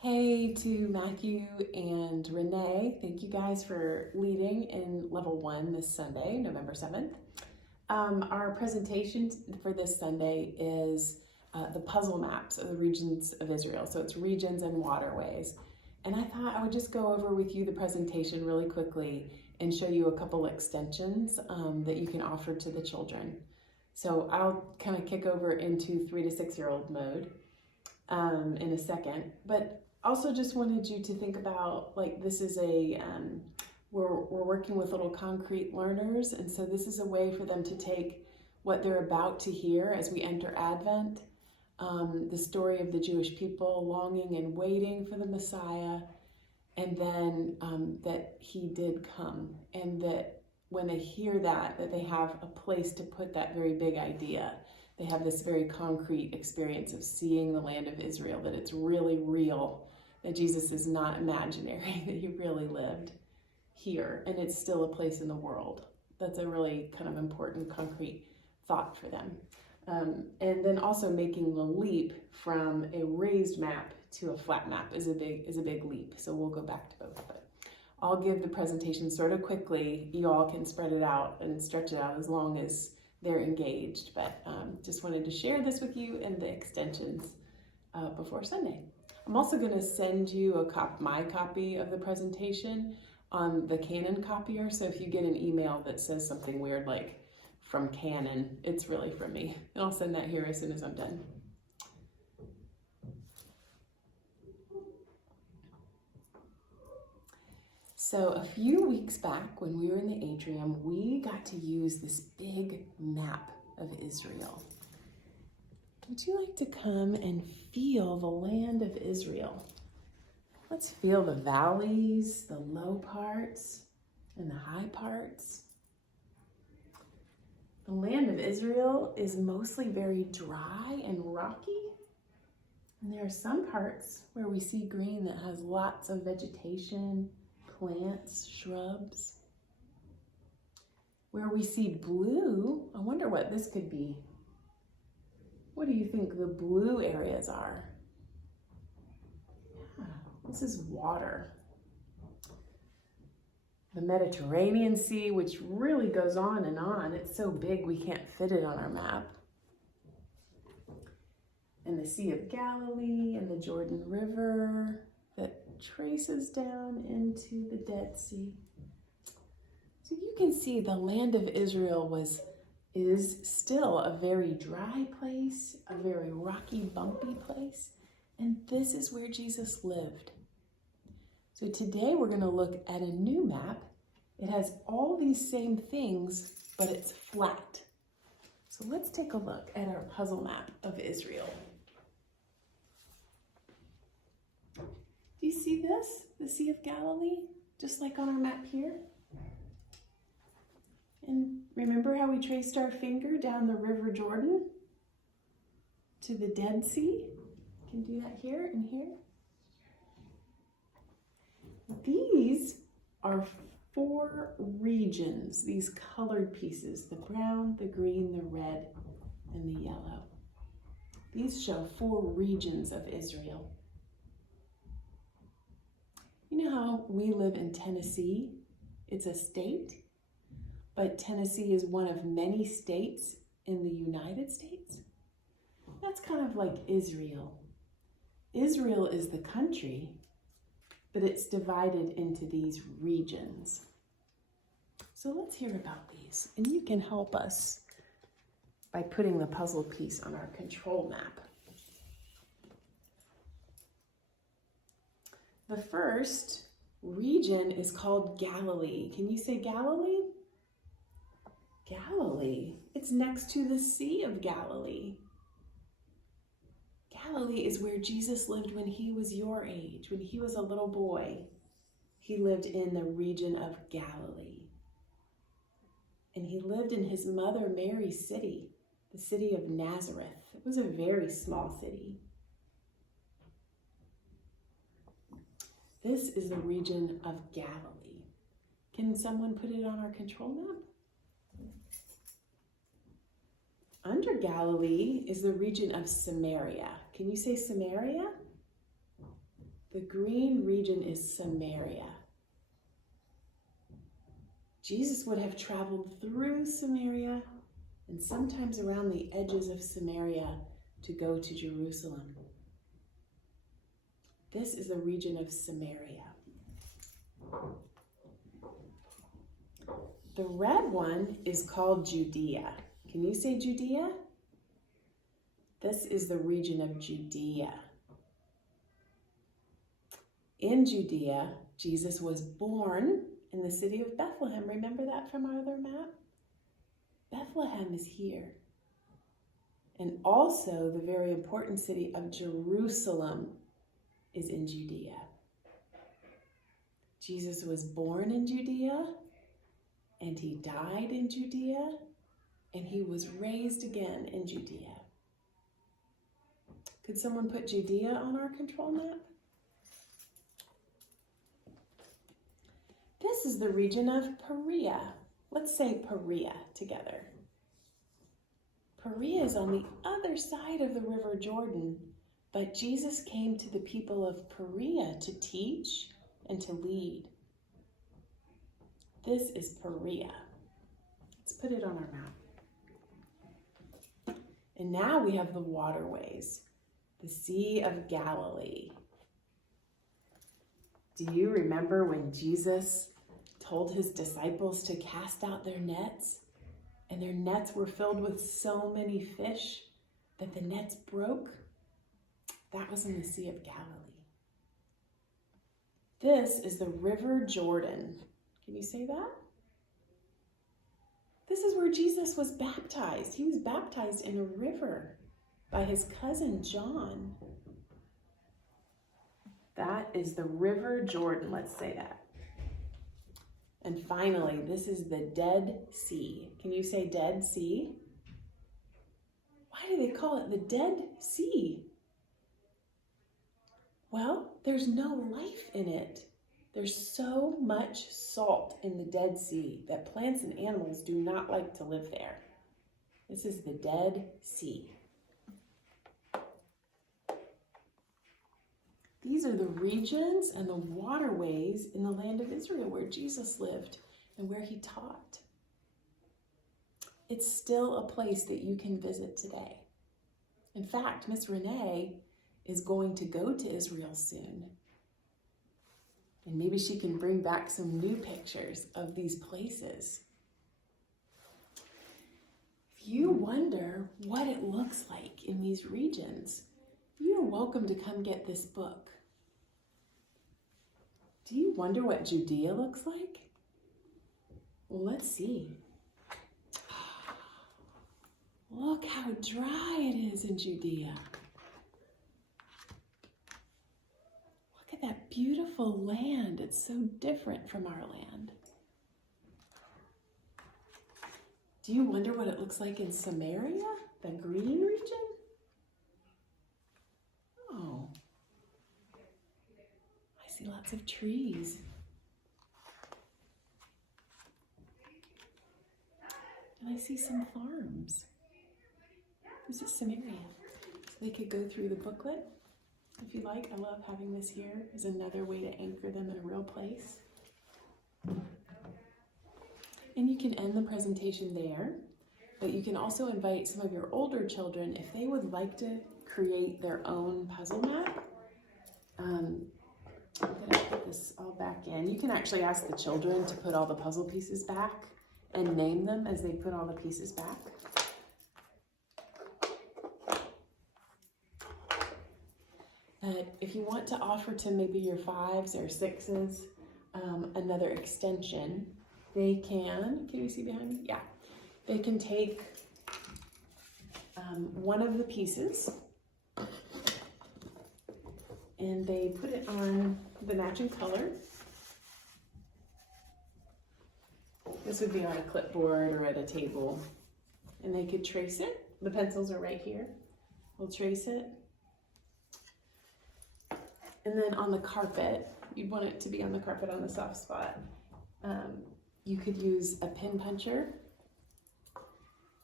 Hey to Matthew and Renee. Thank you guys for leading in level 1 this Sunday, November 7th. Our presentation for this Sunday is the puzzle maps of the regions of Israel. So it's regions and waterways. And I thought I would just go over with you the presentation really quickly and show you a couple extensions that you can offer to the children. So I'll kind of kick over into 3 to 6 year old mode in a second, but also just wanted you to think about, like, this is we're working with little concrete learners, and so this is a way for them to take what they're about to hear as we enter Advent, the story of the Jewish people longing and waiting for the Messiah, and then that he did come, and that when they hear that they have a place to put that very big idea. They have this very concrete experience of seeing the land of Israel, that it's really real, that Jesus is not imaginary, that he really lived here, and it's still a place in the world. That's a really kind of important, concrete thought for them. And then also making the leap from a raised map to a flat map is a big leap. So we'll go back to both of it. I'll give the presentation sort of quickly. You all can spread it out and stretch it out as long as they're engaged, but just wanted to share this with you and the extensions before Sunday. I'm also going to send you my copy of the presentation on the Canon copier, so if you get an email that says something weird like from Canon, it's really from me, and I'll send that here as soon as I'm done. So a few weeks back when we were in the atrium, we got to use this big map of Israel. Would you like to come and feel the land of Israel? Let's feel the valleys, the low parts, and the high parts. The land of Israel is mostly very dry and rocky. And there are some parts where we see green that has lots of vegetation, plants, shrubs. Where we see blue, I wonder what this could be. What do you think the blue areas are? Yeah, this is water. The Mediterranean Sea, which really goes on and on. It's so big we can't fit it on our map. And the Sea of Galilee and the Jordan River that traces down into the Dead Sea. So you can see the land of Israel is still a very dry place, a very rocky, bumpy place, and this is where Jesus lived. So today we're going to look at a new map. It has all these same things, but it's flat. So let's take a look at our puzzle map of Israel. Do you see this? The Sea of Galilee, just like on our map here? And remember how we traced our finger down the River Jordan to the Dead Sea? You can do that here and here. These are 4 regions, these colored pieces, the brown, the green, the red, and the yellow. These show 4 regions of Israel. You know how we live in Tennessee? It's a state, but Tennessee is one of many states in the United States. That's kind of like Israel. Israel is the country, but it's divided into these regions. So let's hear about these, and you can help us by putting the puzzle piece on our control map. The first region is called Galilee. Can you say Galilee? Galilee. It's next to the Sea of Galilee. Galilee is where Jesus lived when he was your age, when he was a little boy. He lived in the region of Galilee. And he lived in his mother Mary's city, the city of Nazareth. It was a very small city. This is the region of Galilee. Can someone put it on our control map? Under Galilee is the region of Samaria. Can you say Samaria? The green region is Samaria. Jesus would have traveled through Samaria and sometimes around the edges of Samaria to go to Jerusalem. This is the region of Samaria. The red one is called Judea. Can you say Judea? This is the region of Judea. In Judea, Jesus was born in the city of Bethlehem. Remember that from our other map? Bethlehem is here. And also the very important city of Jerusalem is in Judea. Jesus was born in Judea, and he died in Judea, and he was raised again in Judea. Could someone put Judea on our control map? This is the region of Perea. Let's say Perea together. Perea is on the other side of the River Jordan, but Jesus came to the people of Perea to teach and to lead. This is Perea. Let's put it on our map. And now we have the waterways, the Sea of Galilee. Do you remember when Jesus told his disciples to cast out their nets? And their nets were filled with so many fish that the nets broke? That was in the Sea of Galilee. This is the River Jordan. Can you say that? This is where Jesus was baptized. He was baptized in a river by his cousin John. That is the River Jordan. Let's say that. And finally, this is the Dead Sea. Can you say Dead Sea? Why do they call it the Dead Sea? Well, there's no life in it. There's so much salt in the Dead Sea that plants and animals do not like to live there. This is the Dead Sea. These are the regions and the waterways in the land of Israel where Jesus lived and where he taught. It's still a place that you can visit today. In fact, Miss Renee is going to go to Israel soon. And maybe she can bring back some new pictures of these places. If you wonder what it looks like in these regions, you're welcome to come get this book. Do you wonder what Judea looks like? Well, let's see. Look how dry it is in Judea. Look at that beautiful land. It's so different from our land. Do you wonder what it looks like in Samaria, the green region? Oh, I see lots of trees. And I see some farms. This is Samaria. So they could go through the booklet if you like. I love having this here as another way to anchor them in a real place. And you can end the presentation there, but you can also invite some of your older children if they would like to create their own puzzle map. I'm gonna put this all back in. You can actually ask the children to put all the puzzle pieces back and name them as they put all the pieces back. But if you want to offer to maybe your 5s or 6s another extension, they can you see behind me? Yeah. They can take one of the pieces and they put it on the matching color. This would be on a clipboard or at a table. And they could trace it. The pencils are right here. We'll trace it. And then on the carpet, you'd want it to be on the carpet on the soft spot. You could use a pin puncher,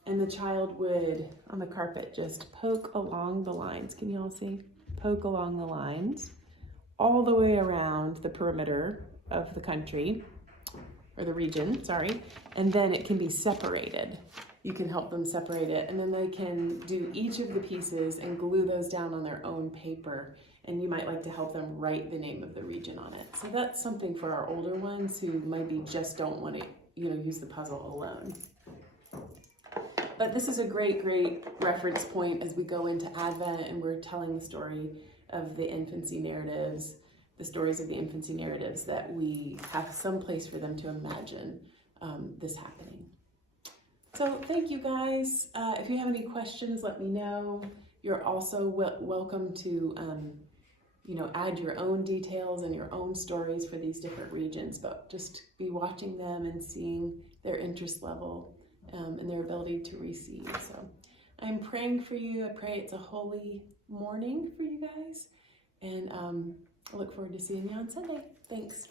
and the child would, on the carpet, just poke along the lines. Can you all see? Poke along the lines all the way around the perimeter of the country, or the region, sorry, and then it can be separated. You can help them separate it, and then they can do each of the pieces and glue those down on their own paper, and you might like to help them write the name of the region on it. So that's something for our older ones who maybe just don't want to, use the puzzle alone. But this is a great reference point as we go into Advent and we're telling the story of the infancy narratives, the stories of the infancy narratives, that we have some place for them to imagine this happening. So thank you guys. If you have any questions, let me know. You're also welcome to add your own details and your own stories for these different regions, but just be watching them and seeing their interest level and their ability to receive. So I'm praying for you. I pray it's a holy morning for you guys, and I look forward to seeing you on Sunday. Thanks.